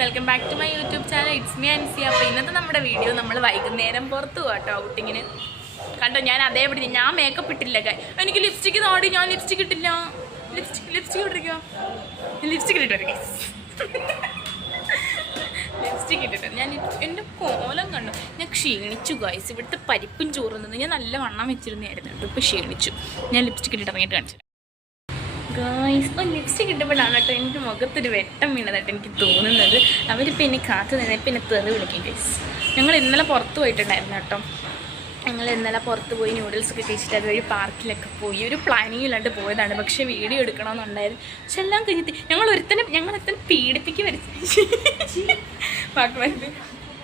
Welcome back to my YouTube channel. It's me Ansi. അപ്പോൾ ഇന്നത്തെ നമ്മുടെ വീഡിയോ നമ്മൾ വൈകുന്നേരം പുറത്ത് പോകാട്ടോ ഔട്ടിങ്ങിന്. കണ്ടോ ഞാൻ അതേപടി ഞാൻ മേക്കപ്പ് ഇട്ടില്ല. എനിക്ക് ലിപ്സ്റ്റിക്ക് തോടി, ഞാൻ ലിപ്സ്റ്റിക്ക് ഇട്ടില്ല. ലിപ്സ്റ്റിക്ക് ഇട്ടിരിക്കോ? ലിപ്സ്റ്റിക്ക് ഇട്ടിട്ട് ലിപ്സ്റ്റിക്ക് ഇട്ടിട്ട് ഞാൻ എൻ്റെ കോലം കണ്ടു. ഞാൻ ക്ഷീണിച്ചു ഗൈസ്. ഇവിടുത്തെ പരിപ്പും ചോറും നിന്ന് ഞാൻ നല്ല വണ്ണം വെച്ചിരുന്നായിരുന്നു കേട്ടോ. ഇപ്പോൾ ക്ഷീണിച്ചു. ഞാൻ ലിപ്സ്റ്റിക്ക് ഇട്ടിട്ട് ഇറങ്ങിയിട്ട് കാണിച്ചു ഗൈസ്. അപ്പോൾ ലിപ്സ്റ്റിക്ക് ഇട്ടപ്പോഴാണ് കേട്ടോ എനിക്ക് മുഖത്തൊരു വെട്ടം വീണതായിട്ട് എനിക്ക് തോന്നുന്നത്. അവരിപ്പോൾ എന്നെ കാത്തു നിന്നപ്പോൾ എന്നെ തെറി വിളിക്കും ഗൈസ്. ഞങ്ങൾ ഇന്നലെ പുറത്ത് പോയിട്ടുണ്ടായിരുന്നു കേട്ടോ. ഞങ്ങൾ ഇന്നലെ പുറത്ത് പോയി നൂഡിൽസൊക്കെ കഴിച്ചിട്ട് അതുവഴി പാർക്കിലൊക്കെ പോയി. ഒരു പ്ലാനിങ് ഇല്ലാണ്ട് പോയതാണ്. പക്ഷേ വീഡിയോ എടുക്കണമെന്നുണ്ടായിരുന്നു. പക്ഷെ എല്ലാം കഴിഞ്ഞിട്ട് ഞങ്ങളൊരുത്തനെ പീഡിപ്പിക്ക് വരച്ച്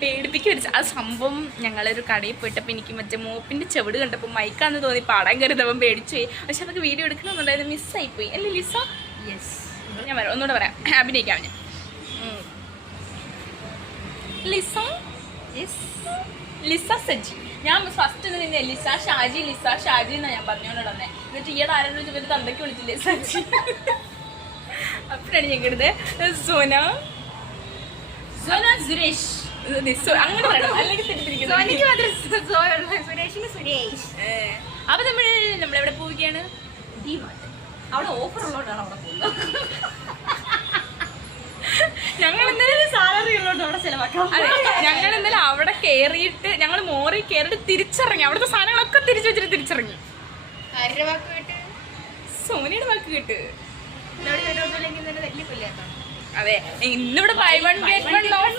പേടിപ്പിക്ക് വരച്ച് ആ സംഭവം. ഞങ്ങളൊരു കടയിൽ പോയിട്ടപ്പോൾ എനിക്ക് മറ്റേ മോപ്പിൻ്റെ ചെവിട് കണ്ടപ്പോൾ മൈക്കാന്ന് തോന്നി പാടാൻ കരുതപ്പം പേടിച്ചു പോയി. പക്ഷെ അതൊക്കെ വീഡിയോ എടുക്കണമെന്നുണ്ടായിരുന്നു. മിസ്സായിപ്പോയി അല്ലേ ലിസ? യെസ്. ഞാൻ പറയാം, ഒന്നുകൂടെ പറയാം, അഭിനയിക്കാം ഞാൻ. Lisa, yes, Lisa Saji. ഞാൻ ഫസ്റ്റ് നിന്നെ ലിസ ഷാജി എന്നാണ് ഞാൻ പറഞ്ഞുകൊണ്ട് വന്നേ. എന്നിട്ട് ഈയുടെ ആരെന്ന് വെച്ചപ്പോൾ തന്തയ്ക്ക് വിളിച്ചില്ലേ സജി. അപ്പോഴാണ് ഞങ്ങളുടെ സോന സുരേഷ് അങ്ങനെ പറയണം, അല്ലെങ്കിൽ തെറ്റിദ്ധരിക്കുന്നു. അപ്പൊ നമ്മളെവിടെ പോവുകയാണ്? അവിടെ ഓഫർ ഉള്ളതുകൊണ്ടാണ് അവിടെ പോകുന്നത്. ഞങ്ങൾ എന്തായാലും സാലറി ഉള്ളതുകൊണ്ട് അവിടെ ചിലവാക്കാം. അതെ, ഞങ്ങൾ എന്തായാലും അവിടെ കയറിയിട്ട് ഞങ്ങൾ മോറി കയറിയിട്ട് തിരിച്ചിറങ്ങി. അവിടുത്തെ സാധനങ്ങളൊക്കെ തിരിച്ചു വെച്ചിട്ട് തിരിച്ചിറങ്ങി. സോനിയുടെ വാക്ക് കേട്ട്. അതെ, ഇന്നിവിടെ buy one get one offer.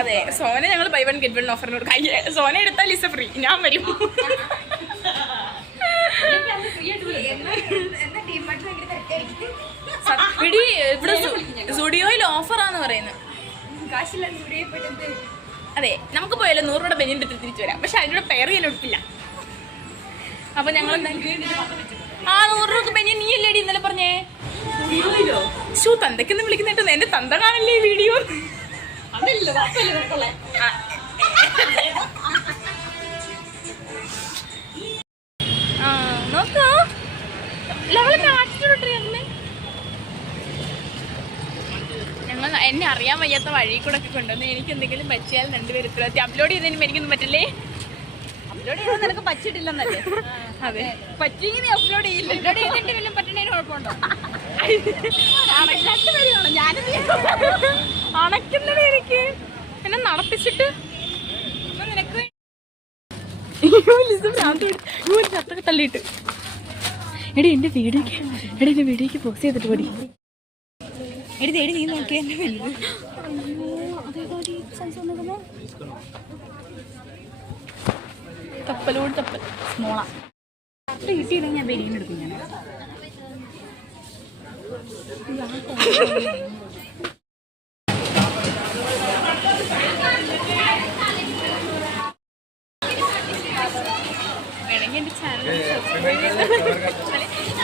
അതെ, സോന ഞങ്ങൾ ബൈ വൺ ഗെറ്റ് വൺ ഓഫറിനോട് സോന എടുത്താൽ ലിസ ഫ്രീ. ഞാൻ വരും. ഇവിടെ സുഡിയോയിൽ ഓഫറാന്ന് പറയുന്നത്. അതെ, നമുക്ക് പോയാലോ 100 രൂപ ബെനിയൻ എടുത്ത് തിരിച്ചു വരാം. പക്ഷെ അതിലൂടെ പെയർ ചെയ്യാൻ എടുക്കില്ല. അപ്പൊ ഞങ്ങൾ 100 രൂപ ബെനിയൻ നീ അല്ലേടി ഇന്നലെ പറഞ്ഞേ? ഷൂ തന്തക്കെന്ന് വിളിക്കുന്നിട്ട് എന്റെ തന്ത കാണല്ലേ ഈ വീഡിയോ? നോക്കോ ഞങ്ങൾ എന്നെ അറിയാൻ വയ്യാത്ത വഴി കൂടെ ഒക്കെ കൊണ്ടുവന്ന് എനിക്ക് എന്തെങ്കിലും പറ്റിയാൽ രണ്ടുപേരും അപ്ലോഡ് ചെയ്തതിനും എനിക്കൊന്നും പറ്റില്ലേ? അപ്ലോഡ് ചെയ്താൽ നിനക്ക് പറ്റിയിട്ടില്ലെന്നല്ലേ? അതെ, പറ്റിയെങ്കിൽ അപ്ലോഡ് ചെയ്യില്ല. അപ്ലോഡ് ചെയ്തിട്ട് വല്ലതും പറ്റുന്നതിന് കുഴപ്പമുണ്ടോ? അണക്കുന്നത് എനിക്ക് എന്നെ നടത്തിച്ചിട്ട് നിനക്ക് ചത്തൊക്കെ തള്ളിയിട്ട് എടി എന്റെ വീഡിയോക്ക് പോസ്റ്റ് ചെയ്തിട്ട് പോടി. എടി തേടി നീ നോക്കിയ എന്റെ വലുത് തപ്പലോട് തപ്പൽ സ്മോള കിട്ടിയില്ലെങ്കിൽ ഞാൻ ബെരിയും എടുക്കും. ഞാൻ വേണമെങ്കിൽ എൻ്റെ ചാനൽ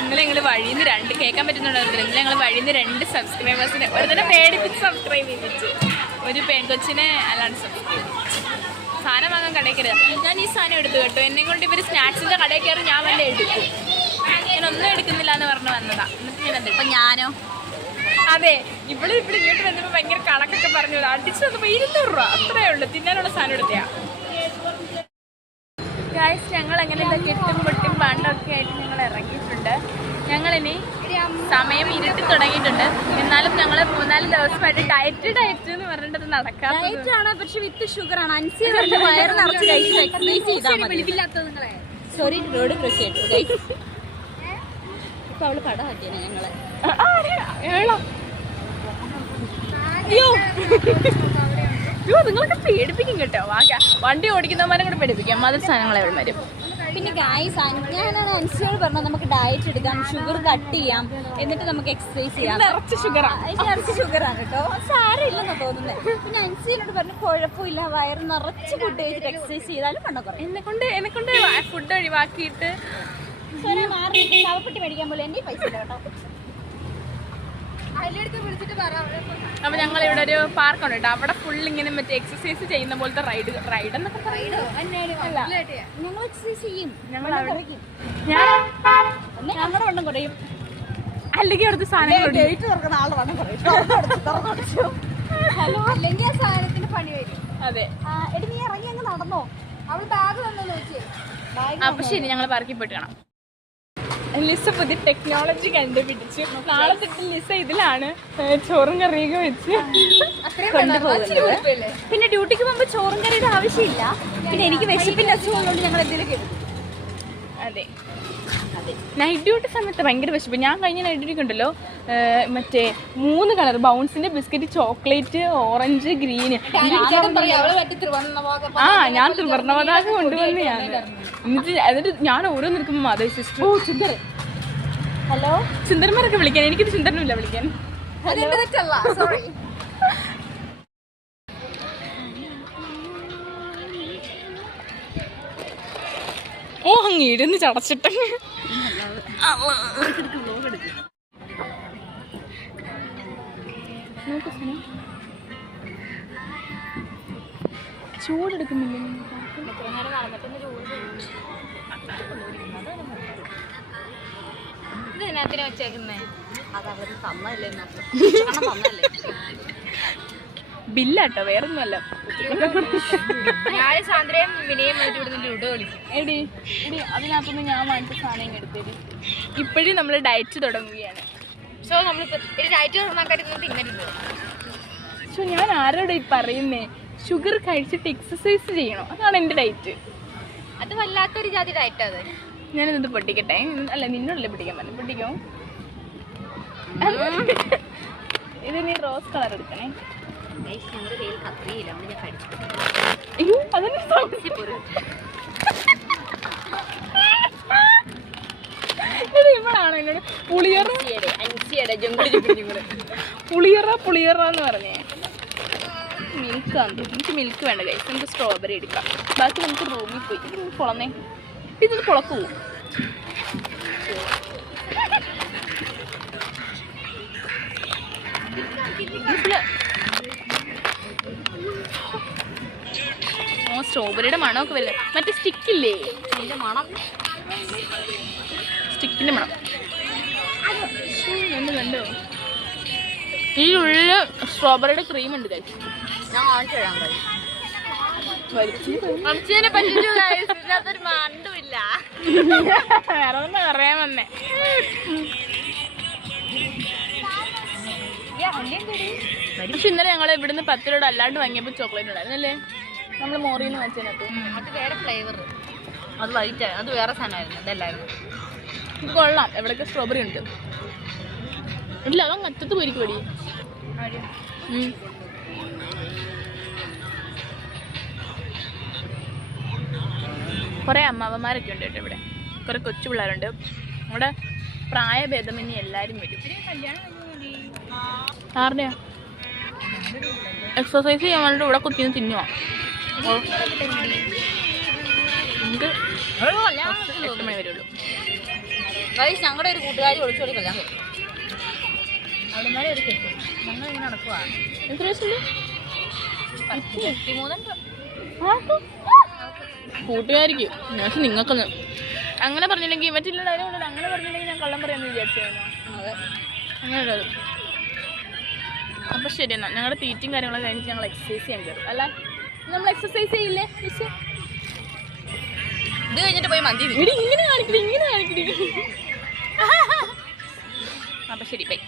ഇന്നലെ ഞങ്ങൾ വഴിയിൽ നിന്ന് 2 കേൾക്കാൻ പറ്റുന്നുണ്ടായിരുന്നു. ഇന്നലെ ഞങ്ങൾ വഴിയിൽ നിന്ന് 2 സബ്സ്ക്രൈബേഴ്സിനെ ഒരു തന്നെ പേടിപ്പിച്ച് സബ്സ്ക്രൈബ് ചെയ്തിട്ട് ഒരു പെൺകൊച്ചിനെ അല്ലാണ്ട് സബ്സ്ക്രൈബ് സാധനം വാങ്ങാൻ കടയിൽ കയറുക. ഞാൻ ഈ സാധനം എടുത്തു കേട്ടോ. എന്നെ കൊണ്ട് ഇവർ സ്നാക്സിൻ്റെ കടയിൽ കയറി ഞാൻ വല്ല എടുക്കും. ഞാനൊന്നും എടുക്കുന്നില്ല എന്ന് പറഞ്ഞ് വന്നതാ. എന്നിട്ട് ഞാൻ എന്ത് ഇപ്പം ഞാനോ? അതെ, ഇവിടെ ഇങ്ങോട്ട് വന്നപ്പോൾ ഭയങ്കര കണക്കൊക്കെ പറഞ്ഞു. അടിച്ചു വന്നപ്പോൾ 200 രൂപ അത്രയേ ഉള്ളൂ. തിന്നാനുള്ള സാധനം എടുത്തയാ ഗായ്സ്. ഞങ്ങൾ അങ്ങനെ കെട്ടും പൊട്ടും പാണ്ടൊക്കെ ആയിട്ട് ഞങ്ങൾ ഇറങ്ങിയിട്ടുണ്ട്. ഞങ്ങളിനി സമയം ഇരുട്ടി തുടങ്ങിയിട്ടുണ്ട്. എന്നാലും ഞങ്ങൾ 3-4 ദിവസമായിട്ട് ഡയറ്റ് എന്ന് പറഞ്ഞിട്ട് നടക്കാം. പക്ഷെ വിത്ത് ഷുഗറാണ്. സോറി, റോഡ് ക്രോസ് ചെയ്തിട്ട് ഇപ്പൊ അവള് കട മാറ്റിയാണ് ഞങ്ങളെ. നിങ്ങളൊക്കെ പേടിപ്പിക്കും കേട്ടോ. വണ്ടി ഓടിക്കുന്നവന്മാരെ കൂടെ പേടിപ്പിക്കാം. മധുര സാധനങ്ങളെ വരും. പിന്നെ ഗായ്സ്, ഞാനാണ് അൻസിയോട് പറഞ്ഞത് നമുക്ക് ഡയറ്റ് എടുക്കാം, ഷുഗർ കട്ട് ചെയ്യാം, എന്നിട്ട് നമുക്ക് എക്സസൈസ് ചെയ്യാം. നിറച്ച് ഷുഗറാണ് കേട്ടോ. സാരമില്ലെന്നാ തോന്നുന്നത്. പിന്നെ അൻസിയോട് പറഞ്ഞു കുഴപ്പമില്ല, വയറ് നിറച്ച് ഫുഡ് കഴിച്ചിട്ട് എക്സസൈസ് ചെയ്താലും കണ്ടോ കുറേ. എന്നെക്കൊണ്ട് ഫുഡ് ഒഴിവാക്കിയിട്ട് മാറി ശവപ്പെട്ടി മേടിക്കാൻ പോലെ എൻ്റെ പൈസ ഇല്ല കേട്ടോ. അപ്പൊ ഞങ്ങൾ ഇവിടെ ഒരു പാർക്കുണ്ട് കേട്ടോ. അവിടെ ഫുൾ ഇങ്ങനെ മറ്റേ എക്സസൈസ് ചെയ്യുന്ന പോലത്തെ റൈഡ് എന്നൊക്കെ ഞങ്ങൾ എക്സസൈസ് ചെയ്യും. ഞങ്ങളുടെ വണ്ണം കുറയും. അല്ലെങ്കിൽ അവിടുത്തെ സാധനങ്ങൾ ഹലോ അല്ലെങ്കിൽ ആ സാധനത്തിന് പണി വരും. അതെ എടി നീ ഇറങ്ങി അങ്ങ് നടന്നോ, അവൾ ബാഗ് തന്നോ നോക്കിയേ. അപ്പൊ ശരി, ഞങ്ങൾ പാർക്കിൽ പോയിട്ട് കാണാം. ലിസ പുതിയ ടെക്നോളജി കണ്ടുപിടിച്ചു. നാളെ തൊട്ട് ലിസ ഇതിലാണ് ചോറും കറിയൊക്കെ വെച്ച് കൊണ്ടുപോകുന്നത്. പിന്നെ ഡ്യൂട്ടിക്ക് പോകുമ്പോൾ ചോറും കറിയുടെ ആവശ്യമില്ല. പിന്നെ എനിക്ക് വിശപ്പിന്റെ അസുഖമുള്ളതുകൊണ്ട് ഞങ്ങൾ എന്തെങ്കിലും എടുക്കും. അതെ അതെ, നൈറ്റ് ഡ്യൂട്ടി സമയത്ത് ഭയങ്കര വിശപ്പ്. ഞാൻ കഴിഞ്ഞ നൈറ്റ് ഡ്യൂട്ടി ഉണ്ടല്ലോ, മറ്റേ 3 കളർ ബൗൺസിന്റെ ബിസ്ക്കറ്റ്, ചോക്ലേറ്റ്, ഓറഞ്ച്, ഗ്രീന്. ആ ഞാൻ ത്രിവർണ്ണ പതാക കൊണ്ടുവന്ന് ഞാൻ എന്നിട്ട് ഞാൻ ഓരോ നിൽക്കുമ്പോൾ മാധവ സിസ്റ്റർ സുന്ദർ, ഹലോ സുന്ദരന്മാരൊക്കെ വിളിക്കാൻ, എനിക്കൊരു സുന്ദരനില്ല വിളിക്കാൻ. സോറി. ഓ അങ്ങ് ഇരുന്ന് ചടച്ചിട്ട് ചൂടെടുക്കുന്നില്ല. ഇതിനകത്തിനെ വെച്ചേക്കുന്നേ അതവര് തന്നല്ലേ ബില്ലാട്ടോ, വേറൊന്നുമല്ല. ഞാൻ സാന്ദ്രയും വിനയം ലുഡോ കളിക്കും. എടി എടി അതിനകത്തൊന്നും ഞാൻ വാങ്ങിച്ച സാധനം എടുത്തേടി. ഇപ്പോഴും നമ്മൾ ഡയറ്റ് തുടങ്ങുകയാണ്. സോ നമ്മളിപ്പോൾ ഡയറ്റ് തുടങ്ങാൻ തിന്നരുത്. പക്ഷെ ഞാൻ ആരോടെ ഈ പറയുന്നേ, ഷുഗർ കഴിച്ചിട്ട് എക്സസൈസ് ചെയ്യണം, അതാണ് എൻ്റെ ഡയറ്റ്. അത് വല്ലാത്തൊരു ജാതി ഡയറ്റ്. അത് ഞാനിത് പൊട്ടിക്കട്ടെ. അല്ല നിന്നോടല്ലേ പൊട്ടിക്കാൻ പറഞ്ഞു, പൊട്ടിക്കോ. ഇത് നീ റോസ് കളർ എടുക്കണേ. ഇവളാണ് എന്നോട് പുളിയറ എന്ന് പറഞ്ഞേ. മിൽക്കാന്ന്, എനിക്ക് മിൽക്ക് വേണ്ട കഴിച്ചു. നമുക്ക് സ്ട്രോബെറി എടുക്കാം. ബാക്കി നമുക്ക് റൂമിൽ പോയി പൊളന്നേ. ഇതൊന്ന് പൊളക്കൂ. സ്ട്രോബെറിയുടെ മണമൊക്കെ വരില്ല. മറ്റേ സ്റ്റിക്കില്ലേ, അതിൻ്റെ മണം, സ്റ്റിക്കിൻ്റെ മണം കണ്ടോ. ഈ ഉള്ളിൽ സ്ട്രോബെറിയുടെ ക്രീം ഉണ്ട് കഴിച്ചു. ഞാൻ കാണിച്ചു തരാൻ മണ്ടുമില്ല. വേറെ ഒന്നും പറയാൻ വന്നേ. പക്ഷെ ഇന്നലെ ഞങ്ങൾ ഇവിടുന്ന് 10 രൂപ അല്ലാണ്ട് വാങ്ങിയപ്പോൾ ചോക്ലേറ്റ് ഉണ്ടായിരുന്നല്ലേ, നമ്മൾ മോറിയിൽ നിന്ന് വെച്ചതിനകത്ത്. അത് വേറെ ഫ്ലേവർ, അത് വൈറ്റ്, അത് വേറെ സാധനമായിരുന്നു. അതല്ലായിരുന്നു. ഇത് കൊള്ളാം. എവിടെയൊക്കെ സ്ട്രോബെറി ഉണ്ട്. ഇല്ല അതങ്ങ് അറ്റത്ത് പോയിരിക്കും പടി. കുറേ അമ്മാവന്മാരൊക്കെ ഉണ്ട് കേട്ടോ ഇവിടെ. കുറേ കൊച്ചു പിള്ളേരുണ്ട് ഇവിടെ. പ്രായഭേദമന്യേ എല്ലാവരും വരും. ആരുടെയാ എക്സസൈസ് ചെയ്യാൻ വേണ്ടിയിട്ട് ഇവിടെ കുത്തിന്ന് തിന്നുവാ. നമുക്ക് 8 മണി വരുള്ളൂ. ഞങ്ങളുടെ ഒരു കൂട്ടുകാരി ഒളിച്ചോടി കല്യാണം കഴിക്കും. അവിടെ ഒരു കെട്ടും. ഞങ്ങൾ ഇങ്ങനെ നടക്കുക. എത്ര വയസ്സുണ്ട്? 23. കൂട്ടുകാരിക്ക് ഞാൻ നിങ്ങൾക്കൊന്ന് അങ്ങനെ പറഞ്ഞില്ലെങ്കിൽ മറ്റില്ല. അങ്ങനെ പറഞ്ഞില്ലെങ്കിൽ ഞാൻ കള്ളം പറയാമെന്ന് വിചാരിച്ചായിരുന്നു. അതെ, അങ്ങനെ ഉള്ളത്. അപ്പം ശരി എന്നാൽ ഞങ്ങളുടെ തീറ്റും കാര്യങ്ങളൊക്കെ കഴിഞ്ഞിട്ട് ഞങ്ങൾ എക്സസൈസ് ചെയ്യാൻ കയറും. അല്ല നമ്മൾ എക്സസൈസ് ചെയ്യില്ലേ മിസ്? ഇത് കഴിഞ്ഞിട്ട് പോയി മന്തി ഇങ്ങനെ കാണിക്കണേ. അപ്പം ശരി ബൈ.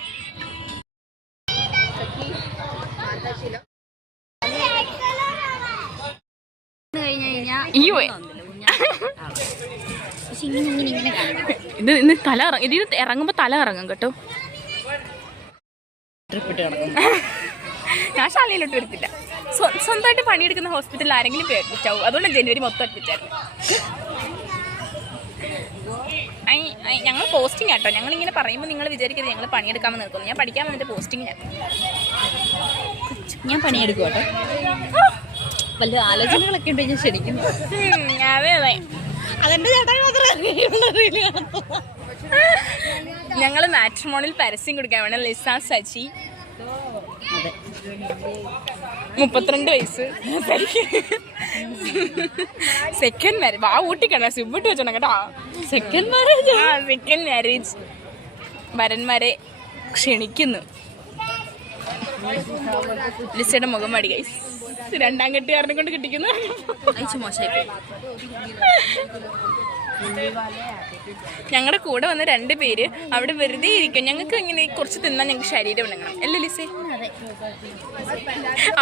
ഇത് ഇന്ന് തല ഇറങ്ങും. ഇതിൽ ഇറങ്ങുമ്പോൾ തല ഇറങ്ങും കേട്ടോ. ഞാൻ ശാലയിലോട്ട് വരത്തില്ല. സ്വന്തമായിട്ട് പണിയെടുക്കുന്ന ഹോസ്പിറ്റലിൽ ആരെങ്കിലും പേടിച്ചാവും. അതുകൊണ്ട് ജനുവരി മൊത്തം എത്തിച്ചായിരുന്നു. ഞങ്ങൾ പോസ്റ്റിംഗ് ആട്ടോ. ഞങ്ങളിങ്ങനെ പറയുമ്പോൾ നിങ്ങൾ വിചാരിക്കരുത് ഞങ്ങൾ പണിയെടുക്കാമെന്ന് നിൽക്കുന്നു. ഞാൻ പഠിക്കാൻ വന്നിട്ട് പോസ്റ്റിങ്ങിനാണ്. ഞാൻ പണിയെടുക്കും കേട്ടോ. വല്ല ആലോചനകളൊക്കെ ഉണ്ട് ഞാൻ ശരിക്കും. അതെ അതെ, അതെന്റെ ചേട്ടാ ഞങ്ങൾ മാട്രിമോണിയിൽ പരസ്യം കൊടുക്കാൻ വേണം. ലിസ സച്ചി, 32 വയസ്സ്, സെക്കൻഡ് മാരേജ്. ഊട്ടിക്കണ്ട സിബിട്ട് വെച്ചോണം കേട്ടോ. Second marriage. വരന്മാരെ ക്ഷണിക്കുന്നു. ലിസയുടെ മുഖം മടി ഗൈസ്, രണ്ടാം കെട്ടുകാരനെ കൊണ്ട് കിട്ടിക്കുന്നു. മോശമായി. ഞങ്ങളുടെ കൂടെ വന്ന 2 പേര് അവിടെ വെറുതെ ഇരിക്കും. ഞങ്ങൾക്ക് ഇങ്ങനെ കുറച്ച് തിന്നാൽ ഞങ്ങൾക്ക് ശരീരം ഉണങ്ങണം അല്ലേ ലിസേ?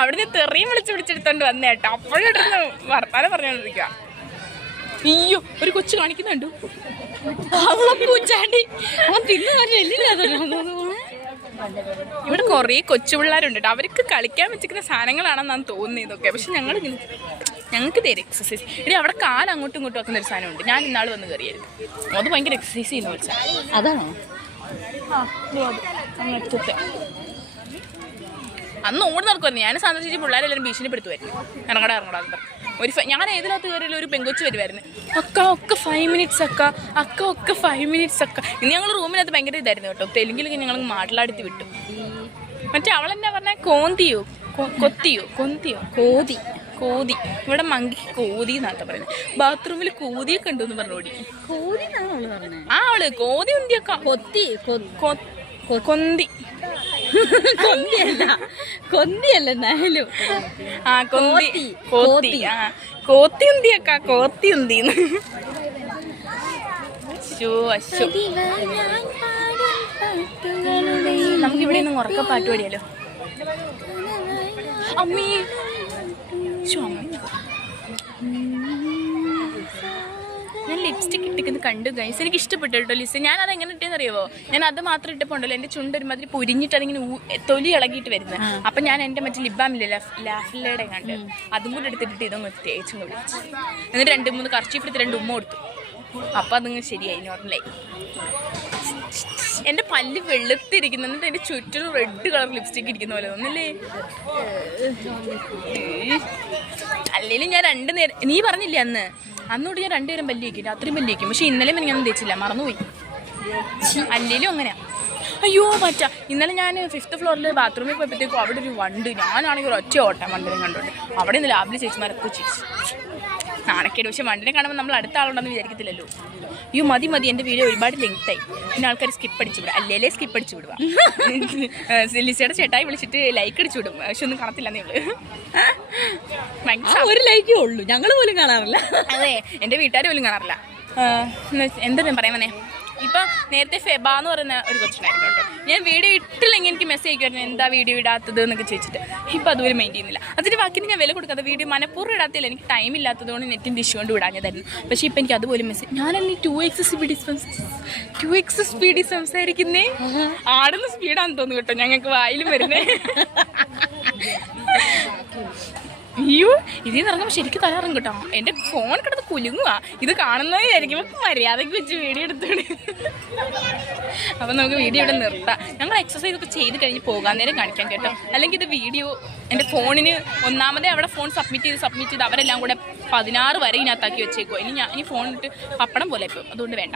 അവിടുന്ന് തെറിയും പിടിച്ചെടുത്തോണ്ട് വന്ന കേട്ടോ. അപ്പോഴെടുന്ന് വർത്താനം പറഞ്ഞോണ്ടിരിക്കുക. അയ്യോ, ഒരു കൊച്ചു കാണിക്കുന്നുണ്ടോ? പൂച്ചാണ്ടി ഇവിടെ കുറേ കൊച്ചു പിള്ളേരുണ്ട് കേട്ടോ. അവർക്ക് കളിക്കാൻ വെച്ചിരിക്കുന്ന സാധനങ്ങളാണെന്നാണ് തോന്നുന്നത് ഇതൊക്കെ. പക്ഷെ ഞങ്ങൾക്ക് തരും എക്സസൈസ്. ഇനി അവിടെ കാലം അങ്ങോട്ടും ഇങ്ങോട്ടും വെക്കുന്ന ഒരു സാധനമുണ്ട്. ഞാൻ ഇന്നാൾ വന്ന് കയറിയായിരുന്നു. അത് ഭയങ്കര എക്സസൈസ് ചെയ്യുന്ന വിളിച്ചാൽ അതാണോ? അങ്ങനത്തെ അന്ന് ഓടി നടക്കുമായിരുന്നു. ഞാൻ സന്ദർശിച്ച് പിള്ളേരെല്ലാവരും ഭീഷണിപ്പെടുത്തുമായിരുന്നു. ഇറങ്ങടാ ഞാൻ ഏതിനകത്ത് കയറിയാലും ഒരു പെങ്കൊച്ച് വരുമായിരുന്നു. അക്ക ഒക്കെ 5 മിനിറ്റ്സ് അക്ക ഒക്കെ 5 മിനിറ്റ്സ് അക്ക. ഇന്ന് ഞങ്ങൾ റൂമിനകത്ത് ഭയങ്കര ഇതായിരുന്നു കേട്ടോ. തെലുങ്കിലൊക്കെ ഞങ്ങൾ മാട്ടിലാടുത്തി വിട്ടു. മറ്റേ അവളെന്നാ പറഞ്ഞ കൊന്തിയോ കോതി. ഇവിടെ മങ്കി കോതി എന്നാത്ത പറയുന്നത്. ബാത്റൂമിൽ കോതിയൊക്കെ ഉണ്ടെന്ന് പറഞ്ഞോടി. അവള് കോതി ഉന്തിയൊക്കെ കൊന്തിയല്ല എന്നായാലും കോത്തി ഉന്തിയൊക്കെ കോത്തി ഉന്തിന്ന്. നമുക്കിവിടെ നിന്ന് ഉറക്ക പാട്ട് പാടിയാലോ? അമ്മീ ഞാൻ ലിപ്സ്റ്റിക് ഇട്ടിക്കുന്നത് കണ്ടു ഗൈസ്. എനിക്ക് ഇഷ്ടപ്പെട്ടു കേട്ടോ ലിസ്. ഞാനത് എങ്ങനെ ഇട്ടേന്ന് അറിയാവോ? ഞാൻ അത് മാത്രം ഇട്ടപ്പോൾ ഉണ്ടല്ലോ എൻ്റെ ചുണ്ട് ഒരുമാതിരി പൊരിഞ്ഞിട്ട് അതിങ്ങനെ തൊലി ഇളകിയിട്ട് വരുന്നത്. അപ്പം ഞാൻ എൻ്റെ മറ്റേ ലിബാമില്ലേ ലാഫിലയുടെ കണ്ട് അതും കൂടെ എടുത്തിട്ട് ഇതൊന്ന് തേച്ചും വിളിച്ചു. എന്നിട്ട് 2-3 കർച്ചീഫ് എടുത്ത് 2 ഉമ്മ കൊടുത്തു. അപ്പം അതിങ്ങ് ശരിയായി, നോർമലായി. എൻ്റെ പല്ല് വെളുത്തിരിക്കുന്നു. എന്നിട്ട് എൻ്റെ ചുറ്റും റെഡ് കളർ ലിപ്സ്റ്റിക് ഇരിക്കുന്ന പോലെ തോന്നില്ലേ? അല്ലെങ്കിലും ഞാൻ 2 നേരം, നീ പറഞ്ഞില്ലേ അന്നോട് ഞാൻ 2 നേരം പല്ല് വയ്ക്കും, രാത്രി പല്ല് വയ്ക്കും. പക്ഷെ ഇന്നലെ ഞാനൊന്നും തേച്ചില്ല, മറന്നുപോയി. അല്ലെങ്കിലും അങ്ങനെയാ. അയ്യോ പറ്റാ. ഇന്നലെ ഞാൻ 5th ഫ്ലോറിൽ ബാത്റൂമിൽ പോയപ്പോഴത്തേക്കും അവിടെ ഒരു വണ്ട്. ഞാനാണെങ്കിൽ ഒറ്റ ഓട്ടം വണ്ടിനെ കണ്ടോണ്ട്. അവിടെ നിന്ന് ലാബിൽ ചേച്ചിമാരൊക്കെ ചിരിച്ചു. നാണക്കേട്. പക്ഷെ വണ്ടിനെ കാണുമ്പോൾ നമ്മൾ അടുത്ത ആളുണ്ടെന്ന് വിചാരിക്കത്തില്ലല്ലോ. അയ്യോ മതി എൻ്റെ വീഡിയോ ഒരുപാട് ലെങ്തായി. പിന്നെ ആൾക്കാർ സ്കിപ്പ് അടിച്ചു വിടുക. അല്ലേ സ്കിപ്പ് അടിച്ചു വിടുക. ലിസയുടെ ചേട്ടായി വിളിച്ചിട്ട് ലൈക്ക് അടിച്ചു വിടും. പക്ഷെ ഒന്നും കാണത്തില്ല നിങ്ങൾ. ഒരു ലൈക്കേ ഉള്ളൂ, ഞങ്ങൾ പോലും കാണാറില്ല. അതെ, എൻ്റെ വീട്ടുകാർ പോലും കാണാറില്ല. എന്താ ഞാൻ പറയാൻ വന്നേ? ഇപ്പം നേരത്തെ ഫെബ എന്ന് പറയുന്ന ഒരു കൊച്ചിനായിരുന്നു കേട്ടോ. ഞാൻ വീഡിയോ ഇട്ടില്ലെങ്കിൽ എനിക്ക് മെസ്സേജ് അയക്കുമായിരുന്നു, എന്താ വീഡിയോ ഇടാത്തത് എന്നൊക്കെ ചോദിച്ചിട്ട്. ഇപ്പം അതുപോലെ മെയിൻ ചെയ്യുന്നില്ല. അതിന് ബാക്കി ഞാൻ വില കൊടുക്കാത്ത വീഡിയോ മനഃപൂർവ്വം ഇടാത്തില്ല. എനിക്ക് ടൈം ഇല്ലാത്തതുകൊണ്ട് നെറ്റിൻ്റെ ഇഷ്യൂ കൊണ്ട് വിടാഞ്ഞതായിരുന്നു. പക്ഷേ ഇപ്പം എനിക്ക് അതുപോലെ മെസ്സേജ്. ഞാനെന്നെ 2x സ്പീഡിൽ സംസാരിക്കുന്നേ. ആടുന്ന സ്പീഡാണെന്ന് തോന്നുന്നു കേട്ടോ ഞങ്ങൾക്ക് വായിലും വരുന്നേ. അയ്യോ ഇതിൽ ഇറങ്ങുമ്പോൾ ശരിക്കും തലയിറങ്ങും കേട്ടോ. എൻ്റെ ഫോൺ കിടന്ന് കുലുങ്ങുക. ഇത് കാണുന്നതായിരിക്കും മര്യാദയ്ക്ക് വെച്ച് വീഡിയോ എടുത്തോണ്ട്. അപ്പം നമുക്ക് വീഡിയോ ഇവിടെ നിർത്താം. ഞങ്ങൾ എക്സസൈസ് ഒക്കെ ചെയ്ത് കഴിഞ്ഞ് പോകാൻ നേരം കാണിക്കാം കേട്ടോ. അല്ലെങ്കിൽ ഇത് വീഡിയോ എൻ്റെ ഫോണിന് ഒന്നാമതേ അവിടെ ഫോൺ സബ്മിറ്റ് ചെയ്ത് അവരെല്ലാം കൂടെ 16 വരെ ഇതിനകത്താക്കി വെച്ചേക്കുമോ. ഇനി ഫോണിട്ട് പപ്പടം പോലെ ഇപ്പോൾ, അതുകൊണ്ട് വേണ്ട.